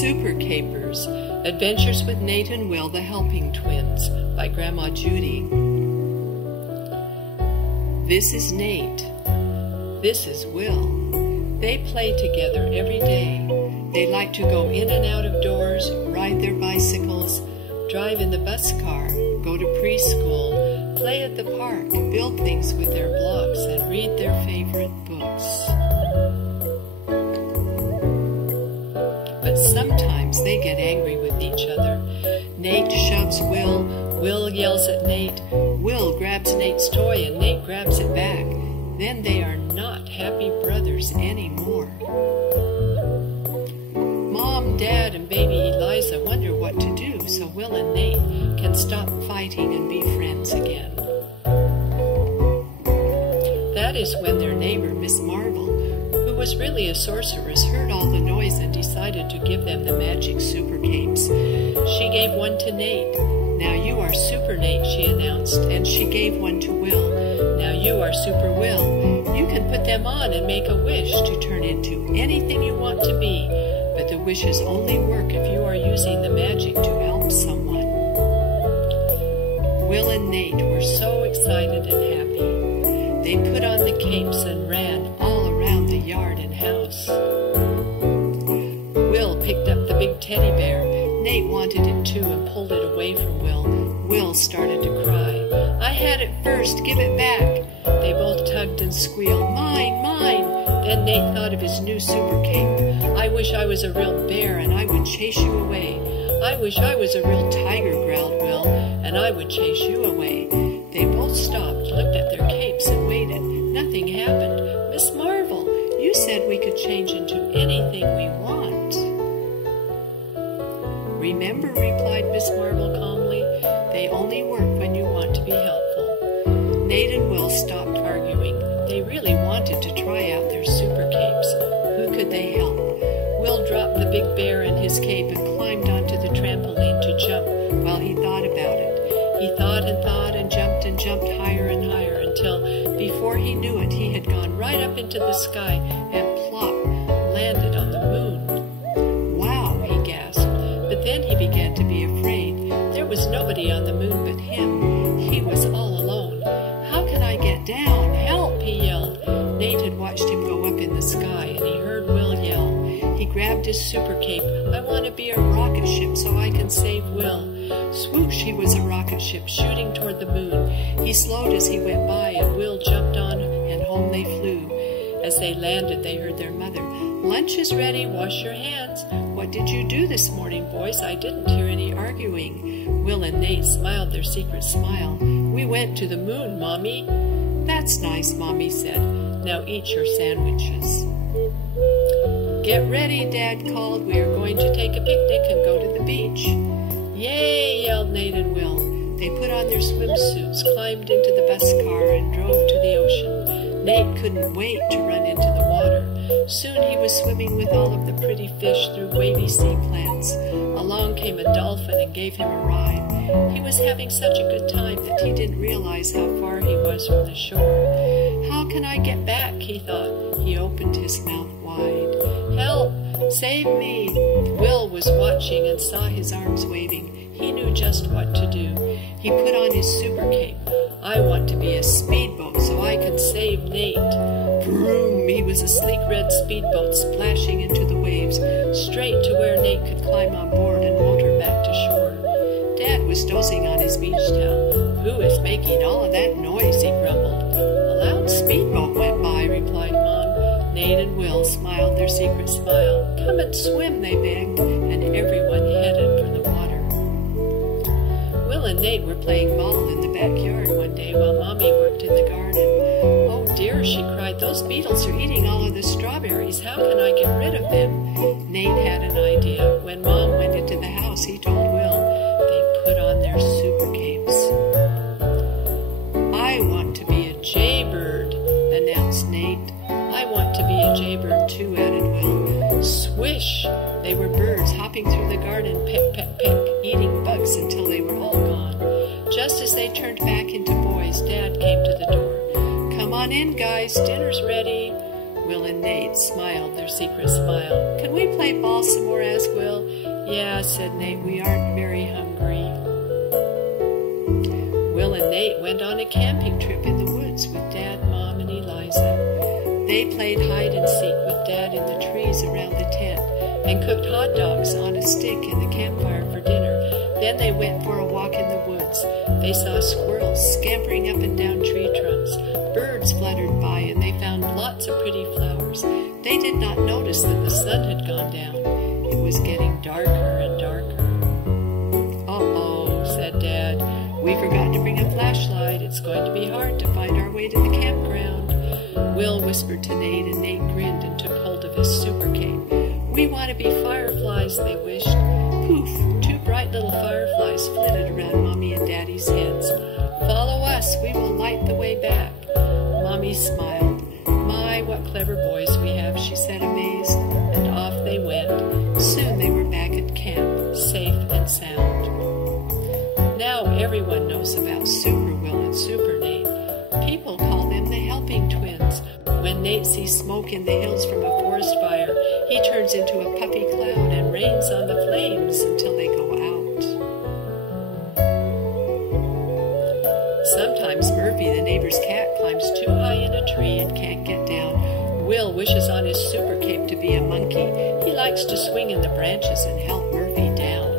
Super Capers, Adventures with Nate and Will, the Helping Twins, by Grandma Judy. This is Nate. This is Will. They play together every day. They like to go in and out of doors, ride their bicycles, drive in the bus car, go to preschool, play at the park, build things with their blocks, and read their favorite books. But sometimes they get angry with each other. Nate shoves Will, Will yells at Nate, Will grabs Nate's toy and Nate grabs it back. Then they are not happy brothers anymore. Mom, Dad, and baby Eliza wonder what to do so Will and Nate can stop fighting and be friends again. That is when their neighbor, Miss Marvel, who was really a sorceress, heard all the noise and decided to give them the magic super capes. She gave one to Nate. Now you are Super Nate, she announced, and she gave one to Will. Now you are Super Will. You can put them on and make a wish to turn into anything you want to be, but the wishes only work if you are using the magic to help someone. Will and Nate were so excited and happy. They put on the capes and ran all around the yard and house. Will picked up the big teddy bear. Nate wanted it too and pulled it away from Will. Will started to cry. I had it first, give it back. They both tugged and squealed, mine, mine. Then Nate thought of his new super cape. I wish I was a real bear and I would chase you away. I wish I was a real tiger, growled Will, and I would chase you away. They both stopped, looked at their capes and waited. Nothing happened. Miss Marvel, you said we could change into anything we want. Remember, replied Miss Marvel calmly, they only work when you want to be helpful. Nate and Will stopped arguing. They really wanted to try out their super capes. Who could they help? Will dropped the big bear in his cape and climbed onto the trampoline to jump while he thought about it. He thought and jumped higher and higher until, before he knew it, he had gone right up into the sky and plop, landed on the moon. Wow, he gasped. But then he began to be afraid. There was nobody on the moon but him. He was all alone. How can I get down? Help, he yelled. Nate had watched him go up in the sky, and he heard Will yell. He grabbed his super cape. I want to be a rocket ship so I can save Will. Swoosh, he was a rocket ship shooting toward the moon. He slowed as he went by, and Will jumped on, and home they flew. As they landed, they heard their mother. Lunch is ready. Wash your hands. What did you do this morning, boys? I didn't hear any arguing. Will and Nate smiled their secret smile. We went to the moon, Mommy. That's nice, Mommy said. Now eat your sandwiches. Get ready, Dad called. We are going to take a picnic and go to the beach. Yay, yelled Nate and Will. They put on their swimsuits, climbed into the bus car, and drove to the ocean. Nate couldn't wait to run into the water. Soon he was swimming with all of the pretty fish through wavy sea plants. Along came a dolphin and gave him a ride. He was having such a good time that he didn't realize how far he was from the shore. How can I get back, he thought. He opened his mouth wide. Help! Save me! Will was watching and saw his arms waving. He knew just what to do. He put on his super cape. I want to be a speedboat so I can save Nate. Vroom! He was a sleek red speedboat splashing into the waves, straight to where Nate could climb on board and motor back to shore. Dad was dozing on his beach towel. Who is making all of that noise? He grumbled. A loud speedboat went by, replied Mom. Nate and Will smiled their secret smile. Come and swim, they begged, and everyone headed for the water. Will and Nate were playing ball in the backyard one day while Mommy worked in the garden. Oh dear, she cried, those beetles are eating all of the strawberries. How can I get rid of them? Nate had an idea. When Mom went into the house, he told Will. They put on their super capes. I want to be a jaybird, announced Nate. I want to be a jaybird too, added Will. Swish! They were birds hopping through the garden, peck, peck, peck, eating bugs until they were all gone. Just as they turned back into boys, Dad came to the door. Come on in, guys, dinner's ready. Will and Nate smiled their secret smile. "Can we play ball some more?" asked Will. "Yeah," said Nate, "we aren't very hungry." Will and Nate went on a camping trip in the woods with Dad, Mom, and Eliza. They played hide and seek with Dad in the trees around the tent and cooked hot dogs on a stick in the campfire for dinner. Then they went for a walk in the woods. They saw squirrels scampering up and down tree trunks. Birds fluttered by, and they found lots of pretty flowers. They did not notice that the sun had gone down. It was getting darker and darker. "Uh-oh," said Dad. "We forgot to bring a flashlight. It's going to be hard to find our way to the campground." Will whispered to Nate, and Nate grinned and took hold of his super cape. "We want to be fireflies," they wished. Poof! 2 bright little fireflies flitted around Mommy and Daddy's heads. "Follow us. We will light the way back." Mommy smiled. "My, what clever boys we have," she said, amazed. And off they went. Soon they were back at camp, safe and sound. Now everyone knows about Super Will and Super Nate. People call them the Helping Twins. When Nate sees smoke in the hills from a forest fire, he turns into a puffy cloud and rains on the flames until they go out. Sometimes Murphy, the neighbor's cat, climbs too high in a tree and can't get down. Will wishes on his super cape to be a monkey. He likes to swing in the branches and help Murphy down.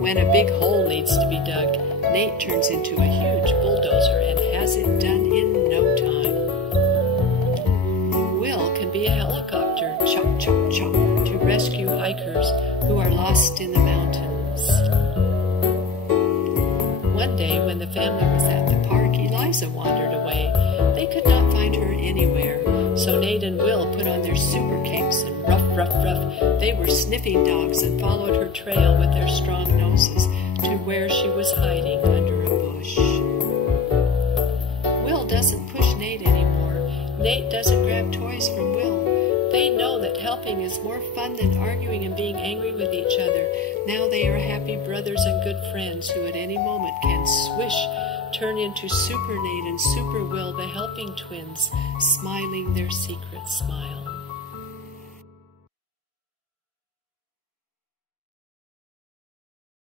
When a big hole needs to be dug, Nate turns into a huge bulldozer and has it done in no time. Will can be a helicopter, chop, chop, chop, to rescue hikers who are lost in the mountains. One day when the family was at the park, Eliza wandered away. They could not find her anywhere, so Nate and Will put on their super capes and ruff, ruff, ruff. They were sniffing dogs and followed her trail with their strong noses to where she was hiding under a bush. Will doesn't push Nate anymore. Nate doesn't grab toys from Will. They know that helping is more fun than arguing and being angry with each other. Now they are happy brothers and good friends who at any moment can swish, turn into Super Nate and Super Will, the Helping Twins, smiling their secret smile.